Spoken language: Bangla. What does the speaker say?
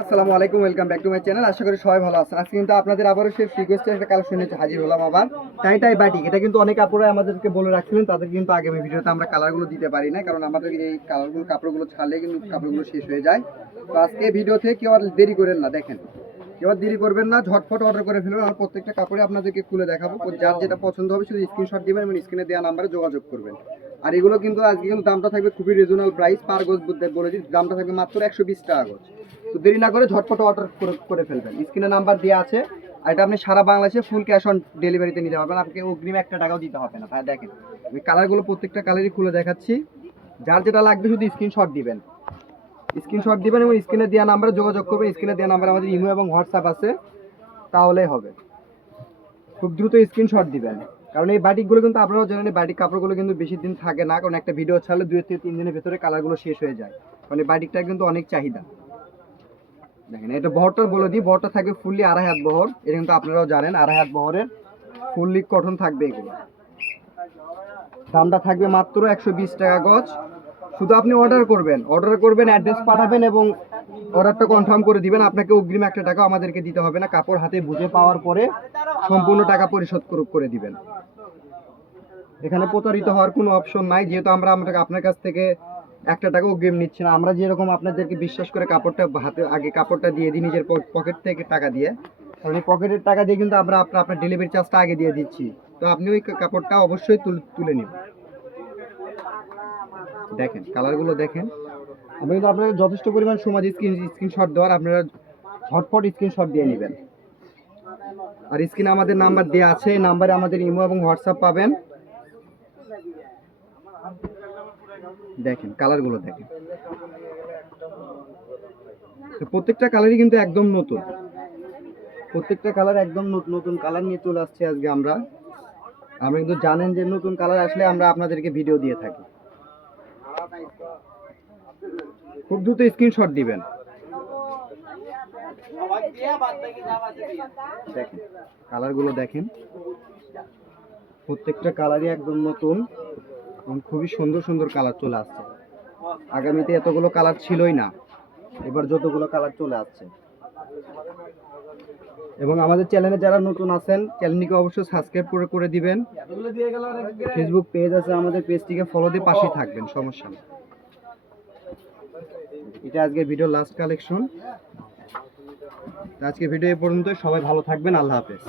আসসালামু আলাইকুম, welcome back to my channel. আশা করি সবাই ভালো আছেন। আজকে কিন্তু আপনাদের আবারও সেই রিকোয়েস্টের একটা কালেকশন নিয়ে হাজির হলাম আবার। টাই বাটিক, এটা কিন্তু অনেক আপুরা আমাদেরকে বলে রাখছিলেন, তাদের কিন্তু আগামী ভিডিওতে আমরা কালারগুলো দিতে পারি না, কারণ আমাদের এই কাপড়গুলো ছাড়লে কিন্তু কাপড়গুলো শেষ হয়ে যায়। তো আজকে ভিডিওতে কেউ আর দেরি করেন না, দেখেন কেউ আর দেরি করবেন না, ঝটফট অর্ডার করে ফেলবেন। আমার প্রত্যেকটা কাপড়ে আপনাদেরকে খুলে দেখাবো, যার যেটা পছন্দ হবে শুধু স্ক্রিনশট দিবেন এবং স্ক্রিনে দেওয়া নাম্বারে যোগাযোগ করবেন। আর এগুলো কিন্তু আজকে কিন্তু দামটা থাকবে খুবই রিজনেবল প্রাইস, পার গজ বলে দিই দামটা থাকবে মাত্র 120 টাকা গজ। তো দেরি না করে ঝটপট অর্ডার করে ফেলবেন, স্ক্রিনে নাম্বার দেওয়া আছে। আর এটা আপনি সারা বাংলাদেশে ফুল ক্যাশ অন ডেলিভারিতে নিতে পারবেন, আপনাকে অগ্রিম 1 টাকাও দিতে হবে না। ভাই দেখেন আমি কালারগুলো প্রত্যেকটা কালারই খুলে দেখাচ্ছি, যার যেটা লাগবে শুধু স্ক্রিনশট দিবেন এবং স্ক্রিনে দেওয়া নাম্বারে যোগাযোগ করবেন। স্ক্রিনে দেওয়া নাম্বার আমাদের ইমো এবং হোয়াটসঅ্যাপ আছে, তাহলেই হবে। খুব দ্রুত স্ক্রিনশট দিবেন, কারণ এই বাটিকগুলো কিন্তু আপনারাও জানেন বাটিক কাপড়গুলো কিন্তু বেশি দিন থাকে না, কারণ একটা ভিডিও ছাড়লে 2 থেকে 3 দিনের ভেতরে কালারগুলো শেষ হয়ে যায়। কারণ এই বাটিকটা কিন্তু অনেক চাহিদা। দেখেন এটা বহরটা বলে দিই, বহরটা থাকবে ফুললি 2.5 হাত বহর। এটা কিন্তু আপনারাও জানেন 2.5 হাত বহরের ফুললি কটন থাকবে এগুলো। দামটা থাকবে মাত্র 120 টাকা গজ। শুধু আপনি অর্ডার করবেন, অ্যাড্রেস পাঠাবেন এবং অর্ডারটা কনফার্ম করে দিবেন। আপনাকে অগ্রিম 1 টাকা আমাদেরকে দিতে হবে না, কাপড় হাতে বুঝে পাওয়ার পরে সম্পূর্ণ টাকা পরিশোধ করে দিবেন। এখানে প্রতারিত হওয়ার কোনো অপশন নাই, যেহেতু আমরা আপনার কাছ থেকে 1 টাকা অগ্রিম নিচ্ছি না। আমরা যেরকম আপনাদেরকে বিশ্বাস করে কাপড়টা হাতে আগে কাপড়টা দিয়ে দিই নিজের পকেট থেকে টাকা দিয়ে, কারণ এই পকেটের টাকা দিয়ে কিন্তু আমরা আপনার ডেলিভারি চার্জটা আগে দিয়ে দিচ্ছি। তো আপনি ওই কাপড়টা অবশ্যই তুলে নিন। দেখেন কালারগুলো দেখেন, আমি কিন্তু আপনাকে যথেষ্ট পরিমাণ সময় স্ক্রিনশট দেওয়ার, আপনারা ঝটপট স্ক্রিনশট দিয়ে নেবেন। আর স্ক্রিনে আমাদের নাম্বার দেওয়া আছে, এই নাম্বারে আমাদের ইমো এবং হোয়াটসঅ্যাপ পাবেন। দেখেন কালারগুলো দেখেন, প্রত্যেকটা কালারই কিন্তু একদম নতুন, প্রত্যেকটা কালার একদম নতুন কালার নিয়ে চলে আসছে আজকে আমরা কিন্তু জানেন যে নতুন কালার আসলে আমরা আপনাদেরকে ভিডিও দিয়ে থাকি। খুব দ্রুত স্ক্রিনশট দিবেন। দেখেন কালারগুলো দেখেন, প্রত্যেকটা কালারই একদম নতুন এবং খুবই সুন্দর কালার চলে আসছে। আগামীতে এতগুলো কালার ছিলই না, এবার যতগুলো কালার চলে আসছে। এবং আমাদের চ্যানেলে যারা নতুন আছেন, চ্যানেলটিকে অবশ্যই সাবস্ক্রাইব করে দিবেন। ফেসবুক পেজ আছে আমাদের, পেজটিকে ফলো দিয়ে পাশেই থাকবেন, সমস্যা নেই। এটা আজকের ভিডিও লাস্ট কালেকশন। আজকে ভিডিও এই পর্যন্ত, সবাই ভালো থাকবেন, আল্লাহ হাফেজ।